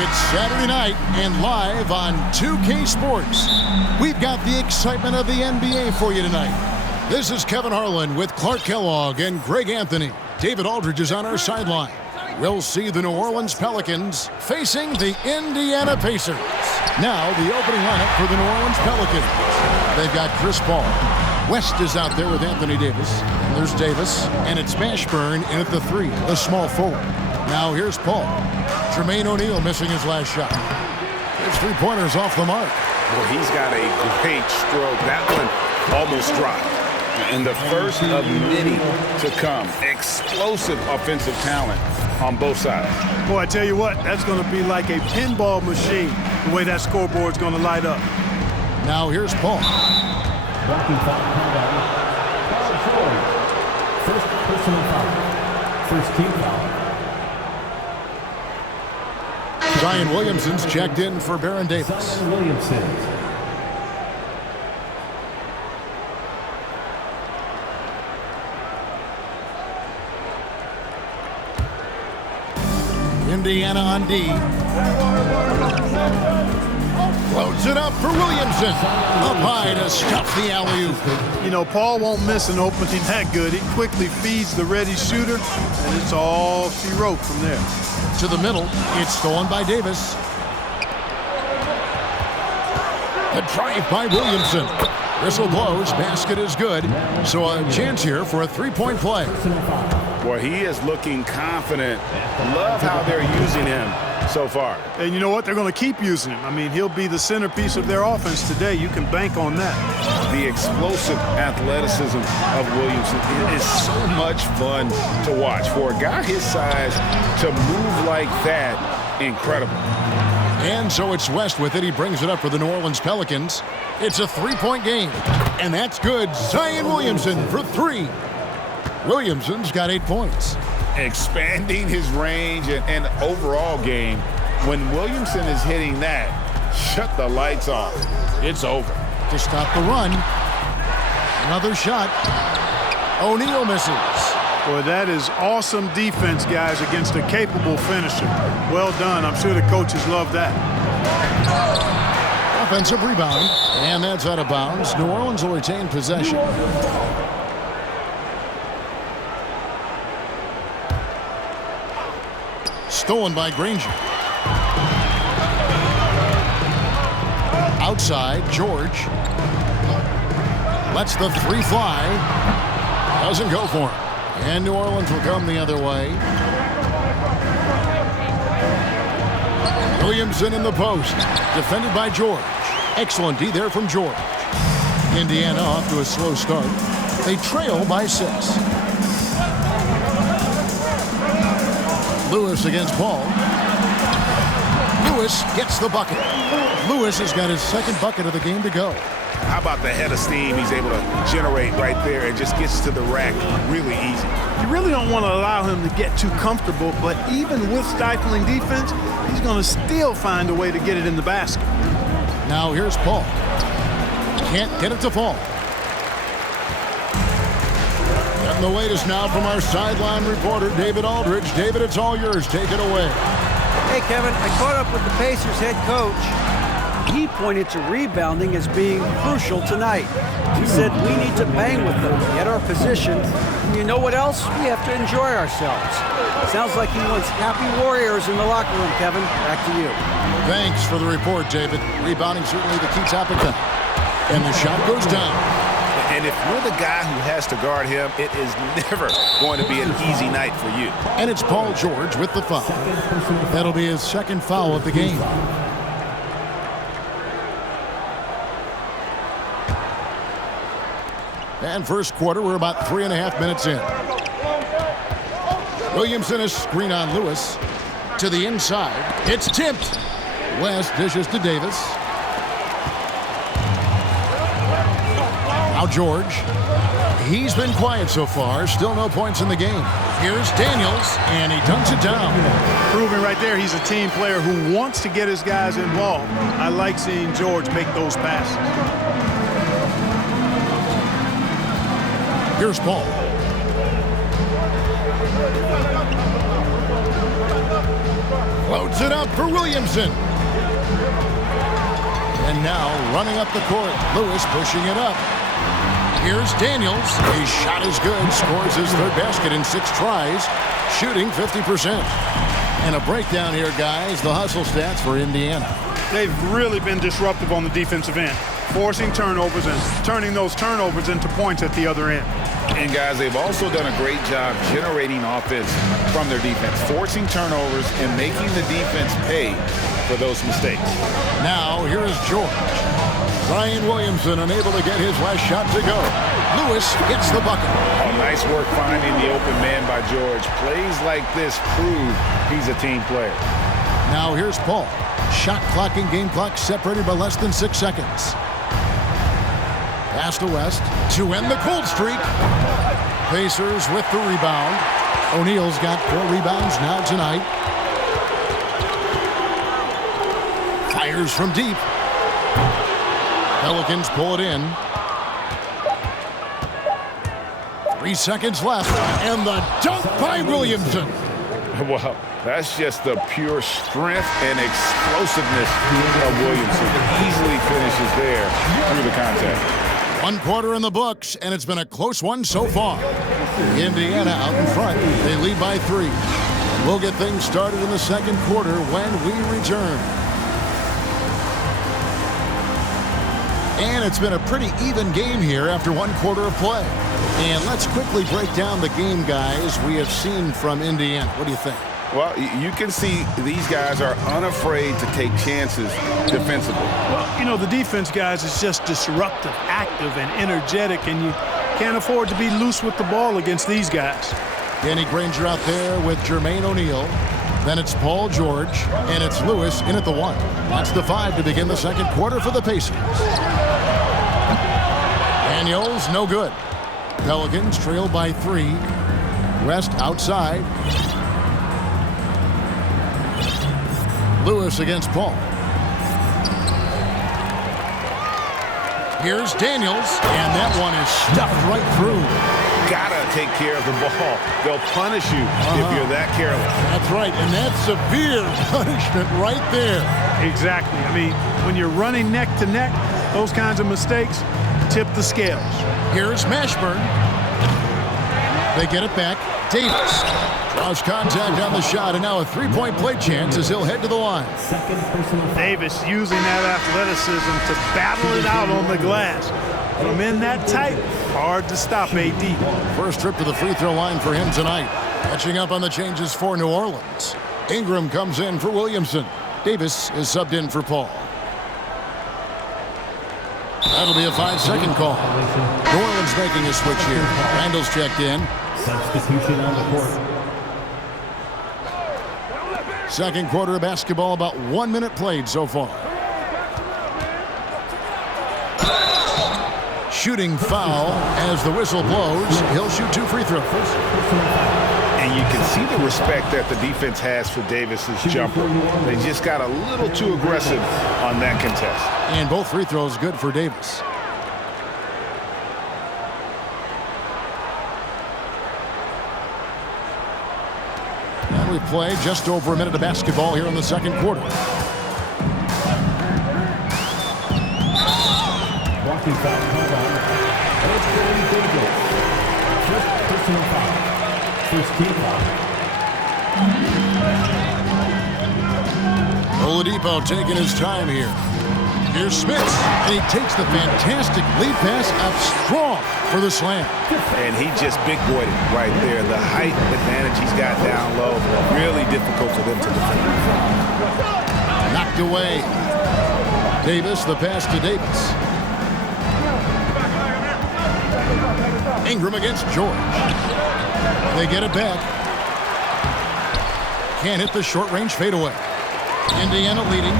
It's Saturday night and live on 2K Sports. We've got the excitement of the NBA for you tonight. This is Kevin Harlan with Clark Kellogg and Greg Anthony. David Aldridge is on our sideline. We'll see the New Orleans Pelicans facing the Indiana Pacers. Now the opening lineup for the New Orleans Pelicans. They've got Chris Paul. West is out there with Anthony Davis. And there's Davis. And it's Mashburn in at the 3, the small forward. Now here's Paul. Jermaine O'Neal missing his last shot. His three-pointers off the mark. Well, he's got a great stroke. That one almost dropped. And the first of many to come. Explosive offensive talent on both sides. Boy, I tell you what, that's going to be like a pinball machine, the way that scoreboard's going to light up. Now here's Paul. First personal foul. First team foul. Zion Williamson's checked in for Baron Davis. Zion Williamson. Indiana on D. Floats it up for Williamson. Up high to stuff the alley-oop. You know, Paul won't miss an opening that good. He quickly feeds the ready shooter, and it's all she wrote from there. To the middle, it's stolen by Davis. The drive by Williamson. Whistle blows, basket is good. So a chance here for a three-point play. Boy, he is looking confident. Love how they're using him so far. And you know what? They're going to keep using him. I mean, he'll be the centerpiece of their offense today. You can bank on that. The explosive athleticism of Williamson, it is so much fun to watch. For a guy his size to move like that, incredible. And so it's West with it. He brings it up for the New Orleans Pelicans. It's a three-point game. And that's good. Zion Williamson for 3. Williamson's got 8 points. Expanding his range and overall game. When Williamson is hitting that, shut the lights off. It's over. To stop the run. Another shot. O'Neal misses. Boy, that is awesome defense, guys, against a capable finisher. Well done. I'm sure the coaches love that. Offensive rebound. And that's out of bounds. New Orleans will retain possession. Stolen by Granger. Outside, George. Lets the 3 fly. Doesn't go for him. And New Orleans will come the other way. Williamson in the post. Defended by George. Excellent D there from George. Indiana off to a slow start. They trail by 6. Lewis against Paul. Lewis gets the bucket. Lewis has got his second bucket of the game to go. How about the head of steam he's able to generate right there and just gets to the rack really easy. You really don't want to allow him to get too comfortable, but even with stifling defense, he's going to still find a way to get it in the basket. Now here's Paul. Can't get it to fall. And the latest now from our sideline reporter, David Aldridge. David, it's all yours. Take it away. Hey, Kevin, I caught up with the Pacers head coach. He pointed to rebounding as being crucial tonight. He said we need to bang with them, get our position. And you know what else? We have to enjoy ourselves. Sounds like he wants happy warriors in the locker room, Kevin. Back to you. Thanks for the report, David. Rebounding certainly the key topic then. And the shot goes down. And if you're the guy who has to guard him, it is never going to be an easy night for you. And it's Paul George with the foul. That'll be his second foul of the game. And first quarter, we're about 3.5 minutes in. Williamson is screen on Lewis. To the inside. It's tipped. West dishes to Davis. Now George. He's been quiet so far. Still no points in the game. Here's Daniels, and he dunks it down. Proving right there he's a team player who wants to get his guys involved. I like seeing George make those passes. Here's Paul. Floats Builds it up for Williamson. And now running up the court. Lewis pushing it up. Here's Daniels. His shot is good. Scores his third basket in 6 tries. Shooting 50%. And a breakdown here, guys. The hustle stats for Indiana. They've really been disruptive on the defensive end, forcing turnovers and turning those turnovers into points at the other end. And, guys, they've also done a great job generating offense from their defense, forcing turnovers and making the defense pay for those mistakes. Now, here is George. Zion Williamson unable to get his last shot to go. Lewis gets the bucket. Oh, nice work finding the open man by George. Plays like this prove he's a team player. Now, here's Paul. Shot clock and game clock separated by less than 6 seconds. Pass to West to end the cold streak. Pacers with the rebound. O'Neal's got 4 rebounds now tonight. Fires from deep. Pelicans pull it in. 3 seconds left. And the dunk by Williamson. Wow, that's just the pure strength and explosiveness of Williamson. Easily finishes there through the contact. 1 quarter in the books, and it's been a close one so far. Indiana out in front. They lead by 3. We'll get things started in the second quarter when we return. And it's been a pretty even game here after 1 quarter of play. And let's quickly break down the game, guys, we have seen from Indiana. What do you think? Well, you can see these guys are unafraid to take chances defensively. Well, you know, the defense, guys, is just disruptive, active, and energetic, and you can't afford to be loose with the ball against these guys. Danny Granger out there with Jermaine O'Neal. Then it's Paul George, and it's Lewis in at the 1. That's the 5 to begin the second quarter for the Pacers. Daniels, no good. Pelicans trail by 3. West outside. Lewis against Paul. Here's Daniels, and that one is stuffed right through. Gotta take care of the ball. They'll punish you if you're that careless. That's right, and that's severe punishment right there. Exactly. I mean, when you're running neck to neck, those kinds of mistakes tip the scales. Here's Mashburn. They get it back. Davis draws contact on the shot, and now a 3-point play chance as he'll head to the line. Davis using that athleticism to battle it out on the glass. From in that tight, hard to stop AD. First trip to the free throw line for him tonight. Catching up on the changes for New Orleans. Ingram comes in for Williamson. Davis is subbed in for Paul. That'll be a 5-second call. New Orleans making a switch here. Randall's checked in. Substitution on the court. Second quarter of basketball, about 1 minute played so far. Shooting foul as the whistle blows. He'll shoot 2 free throws. And you can see the respect that the defense has for Davis's jumper. They just got a little too aggressive on that contest. And both free throws good for Davis. And we play just over a minute of basketball here in the second quarter. Walking foul called on. First personal foul. First team foul. Oladipo taking his time here. Here's Smith, and he takes the fantastic lead pass up strong for the slam. And he just big-boyed it right there. The height advantage he's got down low, really difficult for them to defend. Knocked away. Davis, the pass to Davis. Ingram against George. They get it back. Can't hit the short-range fadeaway. Indiana leading.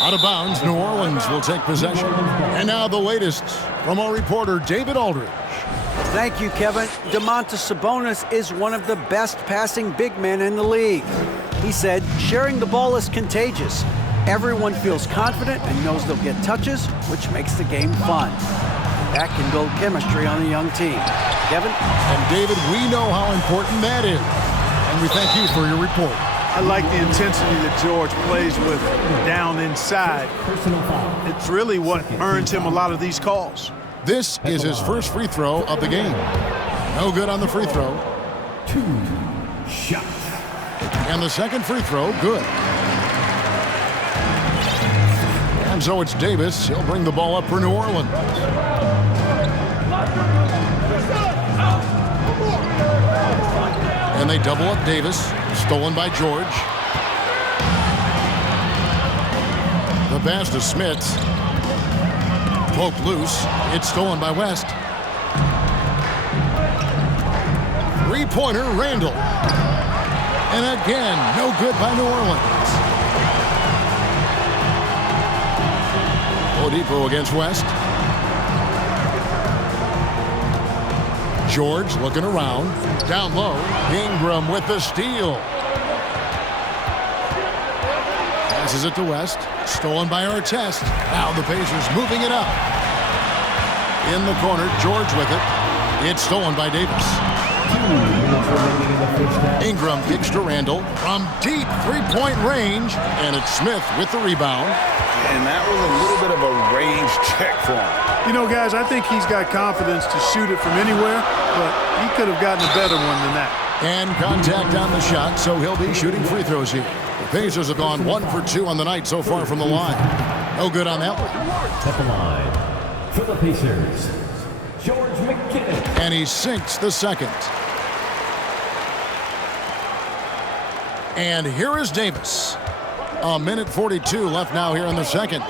Out of bounds, New Orleans will take possession. And now the latest from our reporter, David Aldridge. Thank you, Kevin. Domantas Sabonis is one of the best passing big men in the league. He said, sharing the ball is contagious. Everyone feels confident and knows they'll get touches, which makes the game fun. That can build chemistry on the young team. Kevin? And David, we know how important that is. And we thank you for your report. I like the intensity that George plays with down inside. Personal foul. It's really what earns him a lot of these calls. This is his first free throw of the game. No good on the free throw. 2 shots. And the second free throw, good. And so it's Davis. He'll bring the ball up for New Orleans. And they double up Davis. Stolen by George. The pass to Smits. Poked loose. It's stolen by West. Three-pointer, Randall. And again, no good by New Orleans. Oladipo against West. George looking around. Down low. Ingram with the steal. Passes it to West. Stolen by Artest. Now the Pacers moving it up. In the corner, George with it. It's stolen by Davis. Ingram kicks to Randall from deep three-point range. And it's Smith with the rebound. And that was a little bit of a range check for him. You know, guys, I think he's got confidence to shoot it from anywhere, but he could have gotten a better one than that. And contact on the shot, so he'll be shooting free throws here. The Pacers have gone 1 for 2 on the night so far from the line. No good on that one. At the line for the Pacers, George McKinnon. And he sinks the second. And here is Davis. A minute 42 left now here in the second.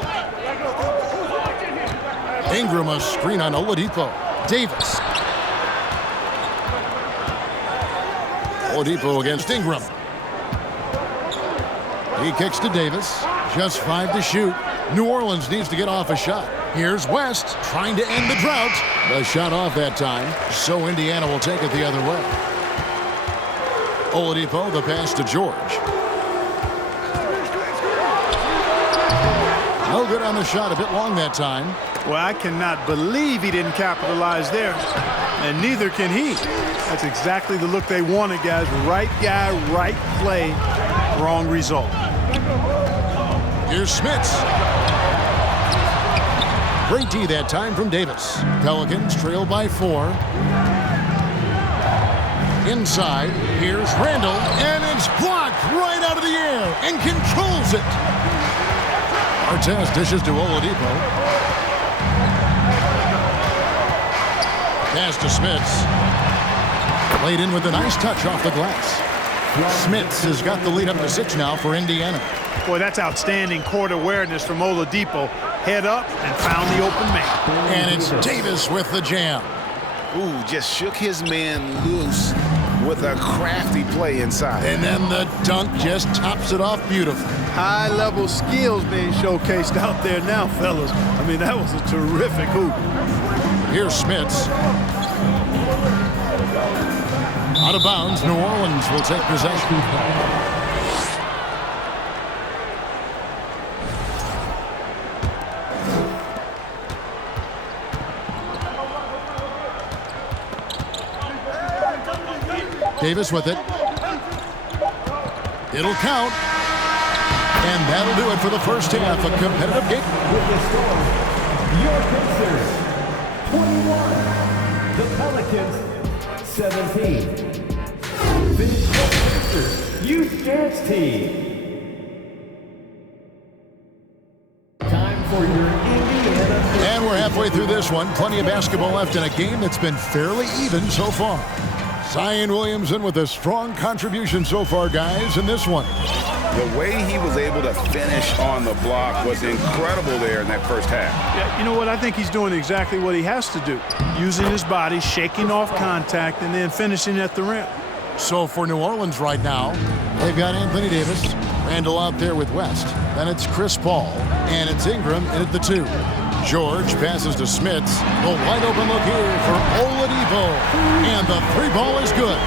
Ingram a screen on Oladipo. Davis. Oladipo against Ingram. He kicks to Davis. Just 5 to shoot. New Orleans needs to get off a shot. Here's West trying to end the drought. The shot off that time, so Indiana will take it the other way. Oladipo, the pass to George. No good on the shot, a bit long that time. Well, I cannot believe he didn't capitalize there, and neither can he. That's exactly the look they wanted, guys. Right guy, right play, wrong result. Here's Smits. Great D that time from Davis. Pelicans trail by 4. Inside, here's Randall, and it's blocked right out of the air and controls it. Artest dishes to Oladipo. Pass to Smits. Laid in with a nice touch off the glass. Smits has got the lead up to 6 now for Indiana. Boy, that's outstanding court awareness from Oladipo. Head up and found the open man. And it's Davis with the jam. Ooh, just shook his man loose with a crafty play inside. And then the dunk just tops it off beautifully. High-level skills being showcased out there now, fellas. I mean, that was a terrific hoop. Here's Smits. Out of bounds, New Orleans will take possession. Davis with it. It'll count. And that'll do it for the first half. A competitive game. With the score, your Pacers, 21. The Pelicans, 17. Finish the Pacers Youth Dance Team. Time for your Indiana. And we're halfway through this one. Plenty of basketball left in a game that's been fairly even so far. Zion Williamson with a strong contribution so far, guys, in this one. The way he was able to finish on the block was incredible there in that first half. Yeah, you know what? I think he's doing exactly what he has to do. Using his body, shaking off contact, and then finishing at the rim. So for New Orleans right now, they've got Anthony Davis, Randall out there with West. Then it's Chris Paul, and it's Ingram in at the 2. George passes to Smits. The wide open look here for Oladipo. And the 3 ball is good.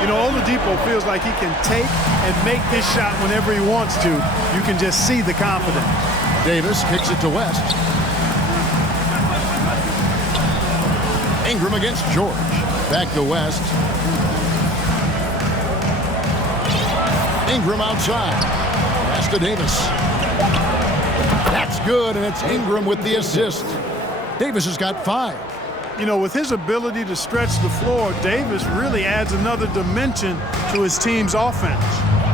You know, Oladipo feels like he can take and make this shot whenever he wants to. You can just see the confidence. Davis kicks it to West. Ingram against George. Back to West. Ingram outside. Pass to Davis. That's good, and it's Ingram with the assist. Davis has got 5. You know, with his ability to stretch the floor, Davis really adds another dimension to his team's offense.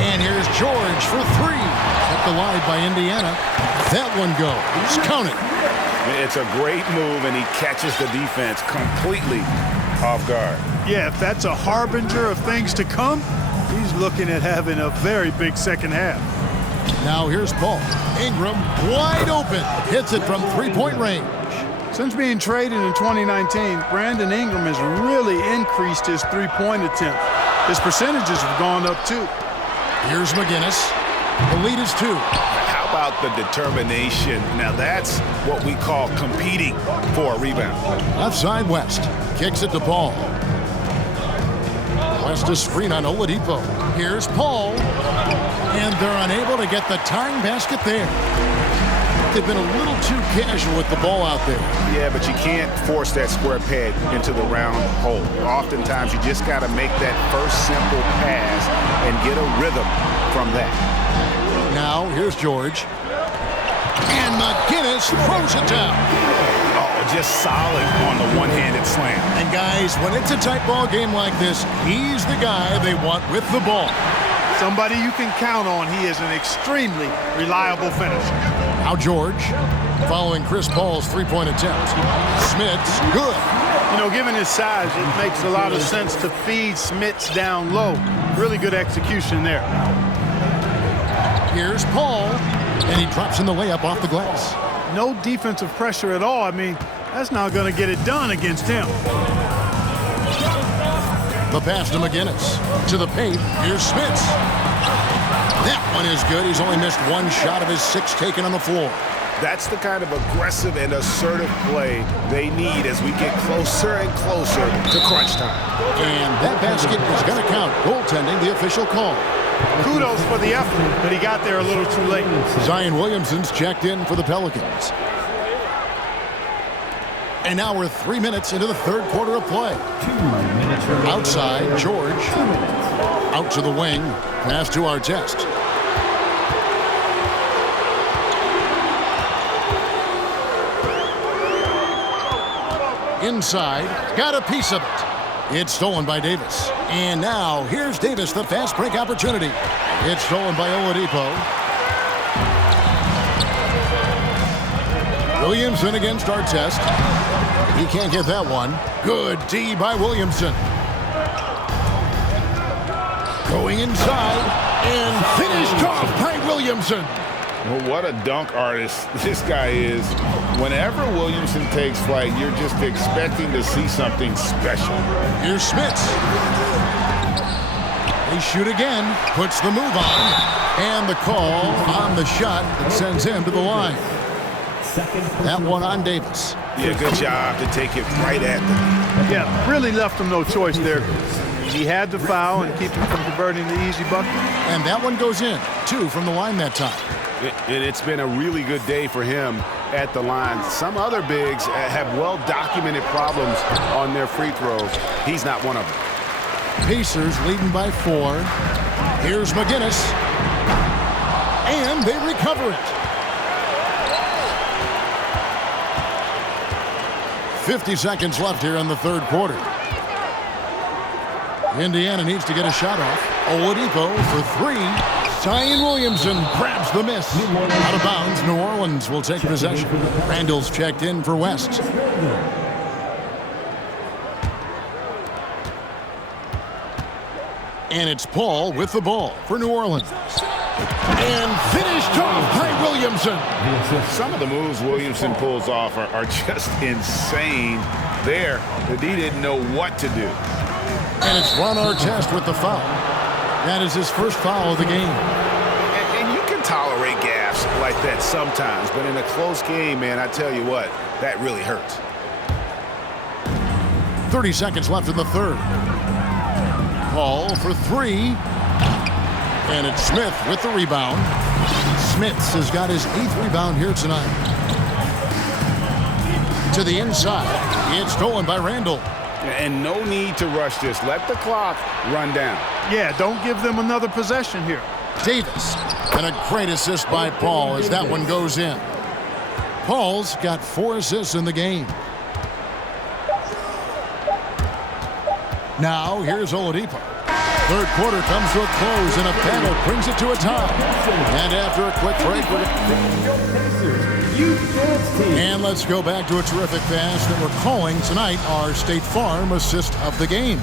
And here's George for 3. Kept alive by Indiana. That one goes. Count it. It's a great move, and he catches the defense completely off guard. Yeah, if that's a harbinger of things to come, he's looking at having a very big second half. Now here's Paul. Ingram wide open. Hits it from 3-point range. Since being traded in 2019, Brandon Ingram has really increased his three-point attempt. His percentages have gone up too. Here's McGinnis. The lead is 2. How about the determination? Now that's what we call competing for a rebound. Left side West. Kicks it to Paul. West is screen on Oladipo. Here's Paul. And they're unable to get the tying basket there. They've been a little too casual with the ball out there. Yeah, but you can't force that square peg into the round hole. Oftentimes, you just got to make that first simple pass and get a rhythm from that. Now, here's George. And McGinnis throws it down. Oh, just solid on the one-handed slam. And guys, when it's a tight ball game like this, he's the guy they want with the ball. Somebody you can count on. He is an extremely reliable finisher. Now George, following Chris Paul's three-point attempt. Smith's good. You know, given his size, it makes a lot of sense to feed Smits down low. Really good execution there. Here's Paul, and he drops in the layup off the glass. No defensive pressure at all. I mean, that's not going to get it done against him. The pass to McGinnis. To the paint. Here's Smits. That one is good. He's only missed 1 shot of his 6 taken on the floor. That's the kind of aggressive and assertive play they need as we get closer and closer to crunch time. And that basket is going to count. Goaltending, the official call. Kudos for the effort, but he got there a little too late. Zion Williamson's checked in for the Pelicans. And now we're 3 minutes into the third quarter of play. 2 minutes remaining. Outside, George. Out to the wing. Pass to Artest. Inside. Got a piece of it. It's stolen by Davis. And now, here's Davis, the fast break opportunity. It's stolen by Oladipo. Williamson against Artest. He can't get that one. Good D by Williamson. Going inside and finished off by Williamson. Well, what a dunk artist this guy is. Whenever Williamson takes flight, you're just expecting to see something special. Here's Smits. They shoot again. Puts the move on. And the call on the shot that sends him to the line. That one on Davis. Yeah, good job to take it right at them. Yeah, really left him no choice there. He had to foul and keep him from converting the easy bucket. And that one goes in. 2 from the line that time. It's been a really good day for him at the line. Some other bigs have well-documented problems on their free throws. He's not one of them. Pacers leading by 4. Here's McGinnis. And they recover it. 50 seconds left here in the third quarter. Indiana needs to get a shot off. Oladipo for 3. Zion Williamson grabs the miss. Out of bounds, New Orleans will take possession. Randall's checked in for West. And it's Paul with the ball for New Orleans. And finished off by Williamson. Some of the moves Williamson pulls off are just insane there. That he didn't know what to do. And it's Ron Artest with the foul. That is his first foul of the game. And you can tolerate gaffes like that sometimes, but in a close game, man, I tell you what, that really hurts. 30 seconds left in the third. Paul for 3. And it's Smith with the rebound. Smith has got his 8th rebound here tonight. To the inside. It's stolen by Randall. And no need to rush this. Let the clock run down. Yeah, don't give them another possession here. Davis. And a great assist by Paul as that one goes in. Paul's got 4 assists in the game. Now, here's Oladipo. Third quarter comes to a close, and a battle brings it to a tie. And after a quick break, and let's go back to a terrific pass that we're calling tonight our State Farm assist of the game.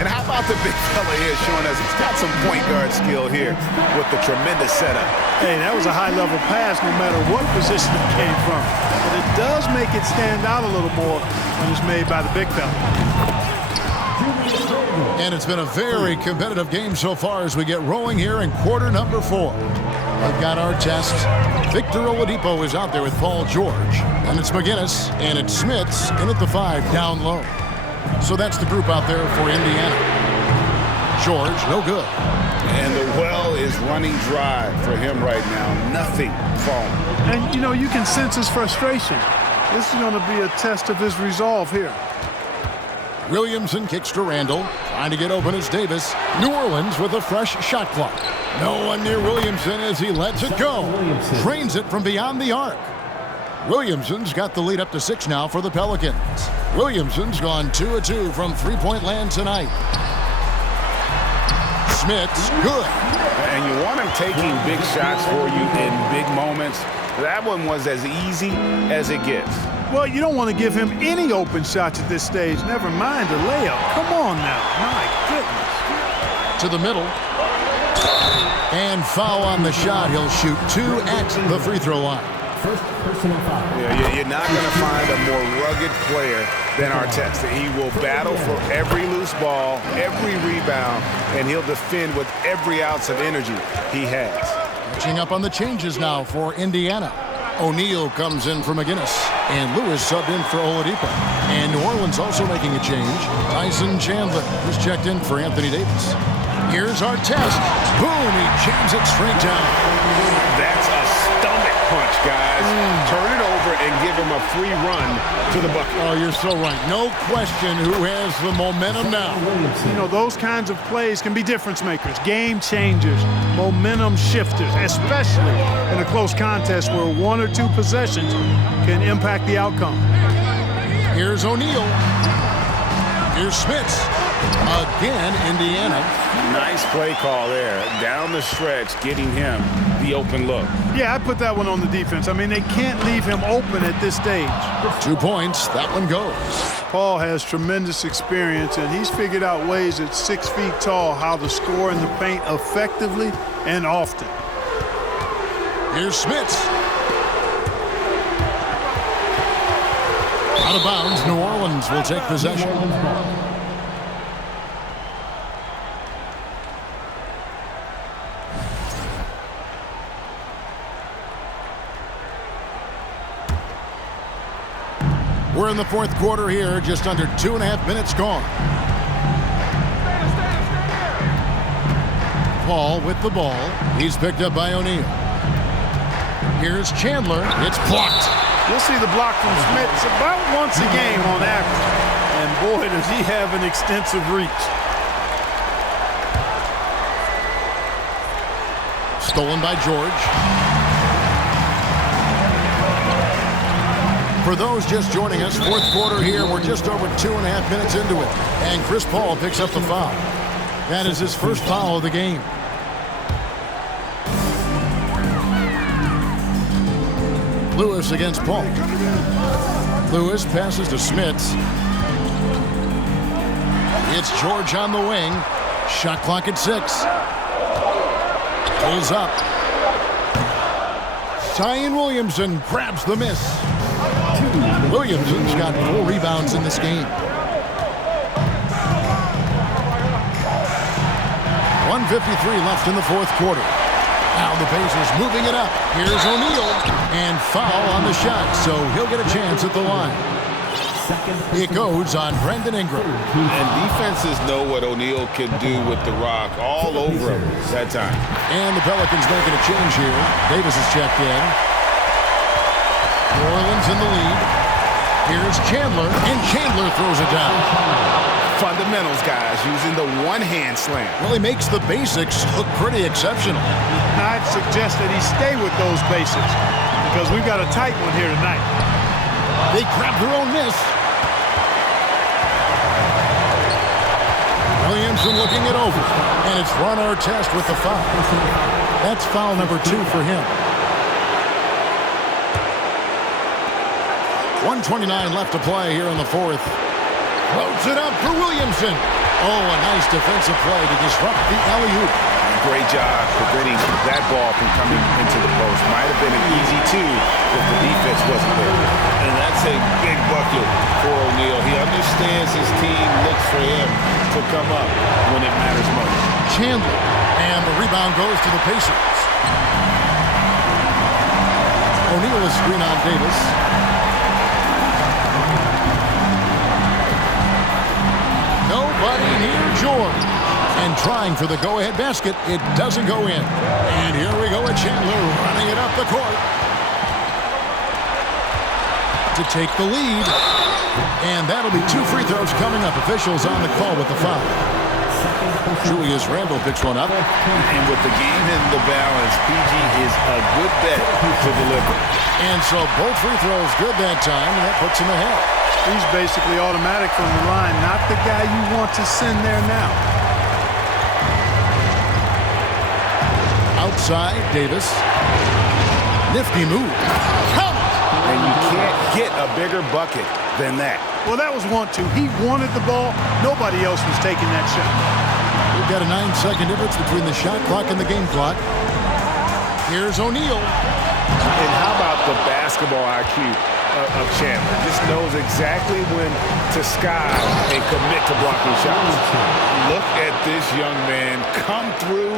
And how about the big fella here showing us he's got some point guard skill here with the tremendous setup. Hey, that was a high-level pass no matter what position it came from. But it does make it stand out a little more when it's made by the big fella. And it's been a very competitive game so far as we get rolling here in quarter number 4. We've got our test. Victor Oladipo is out there with Paul George. And it's McGinnis, and it's Smits in at the 5 down low. So that's the group out there for Indiana. George, no good. And the well is running dry for him right now. Nothing falling. And, you know, you can sense his frustration. This is going to be a test of his resolve here. Williamson kicks to Randall. Trying to get open is Davis. New Orleans with a fresh shot clock. No one near Williamson as he lets it go. Drains it from beyond the arc. Williamson's got the lead up to 6 now for the Pelicans. Williamson's gone 2 of 2 from three-point land tonight. Smith's good. And you want him taking big shots for you in big moments. That one was as easy as it gets. Well, you don't want to give him any open shots at this stage. Never mind a layup. Come on now. My goodness. To the middle. And foul on the shot. He'll shoot 2 at the free throw line. First personal foul. Yeah, you're not going to find a more rugged player than Artest. He will battle for every loose ball, every rebound, and he'll defend with every ounce of energy he has. Catching up on the changes now for Indiana. O'Neal comes in for McGinnis, and Lewis subbed in for Oladipo. And New Orleans also making a change. Tyson Chandler was checked in for Anthony Davis. Here's our test. Boom, he jams it straight down. That's a stomach punch, guys. Turn it over and give him a free run to the bucket. Oh, you're so right. No question who has the momentum now. You know, those kinds of plays can be difference makers, game changers, momentum shifters, especially in a close contest where 1 or 2 possessions can impact the outcome. Here's O'Neal. Here's Smits. Again, Indiana. Nice play call there. Down the stretch, getting him the open look. Yeah, I put that one on the defense. I mean, they can't leave him open at this stage. 2 points. That one goes. Paul has tremendous experience, and he's figured out ways at 6 feet tall how to score in the paint effectively and often. Here's Smits. Out of bounds, New Orleans will take possession. We're in the 4th quarter here, just under 2.5 minutes gone. Paul with the ball. He's picked up by O'Neal. Here's Chandler. It's blocked. You'll see the block from Smits about once a game on average. And boy, does he have an extensive reach. Stolen by George. For those just joining us, 4th quarter here. We're just over 2.5 minutes into it. And Chris Paul picks up the foul. That is his first foul of the game. Lewis against Paul. Lewis passes to Smits. It's George on the wing. Shot clock at 6. Pulls up. Zion Williamson grabs the miss. Williamson's got 4 rebounds in this game. 1:53 left in the 4th quarter. Now the Pacers moving it up. Here's O'Neal. And foul on the shot, so he'll get a chance at the line. It goes on Brandon Ingram. And defenses know what O'Neal can do with the rock all over him that time. And the Pelicans making a change here. Davis is checked in. New Orleans in the lead. Here's Chandler, and Chandler throws it down. Fundamentals, guys, using the one-hand slam. Well, he makes the basics look pretty exceptional. I'd suggest that he stay with those basics because we've got a tight one here tonight. They grab their own miss. Williamson looking it over, and it's Ron Artest with the foul. That's foul number 2 for him. 1:29 left to play here in the fourth. Floats it up for Williamson. Oh, a nice defensive play to disrupt the alley-oop. Great job preventing that ball from coming into the post. Might have been an easy 2 if the defense wasn't there. And that's a big bucket for O'Neal. He understands his team looks for him to come up when it matters most. Chandler, and the rebound goes to the Pacers. O'Neal is screen on Davis. Nobody near George. And trying for the go-ahead basket, it doesn't go in. And here we go with Chandler running it up the court to take the lead. And that'll be 2 free throws coming up. Officials on the call with the foul. Julius Randle picks one up. And with the game in the balance, PG is a good bet to deliver. And so both free throws good that time, and that puts him ahead. He's basically automatic from the line, not the guy you want to send there now. Outside, Davis. Nifty move. Count! And you can't get a bigger bucket than that. Well, that was 1-2. He wanted the ball. Nobody else was taking that shot. We've got a 9-second difference between the shot clock and the game clock. Here's O'Neal. And how about the basketball IQ of Chandler? Just knows exactly when to sky and commit to blocking shots. Look at this young man come through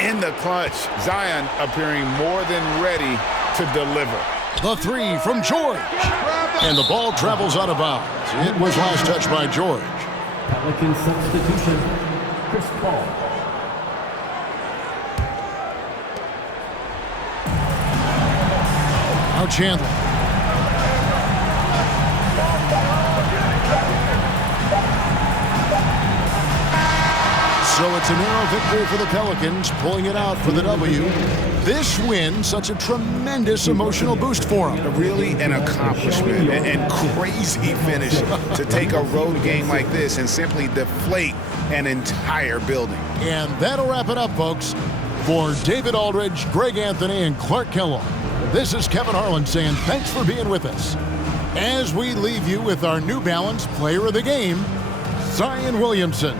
in the clutch. Zion appearing more than ready to deliver. The 3 from George. And the ball travels out of bounds. It was last touched by George. Pelican substitution, Chris Paul. Now Chandler. So it's a narrow victory for the Pelicans, pulling it out for the W. This win, such a tremendous emotional boost for them. Really an accomplishment and crazy finish to take a road game like this and simply deflate an entire building. And that'll wrap it up, folks. For David Aldridge, Greg Anthony, and Clark Kellogg, this is Kevin Harlan saying thanks for being with us. As we leave you with our New Balance Player of the Game, Zion Williamson.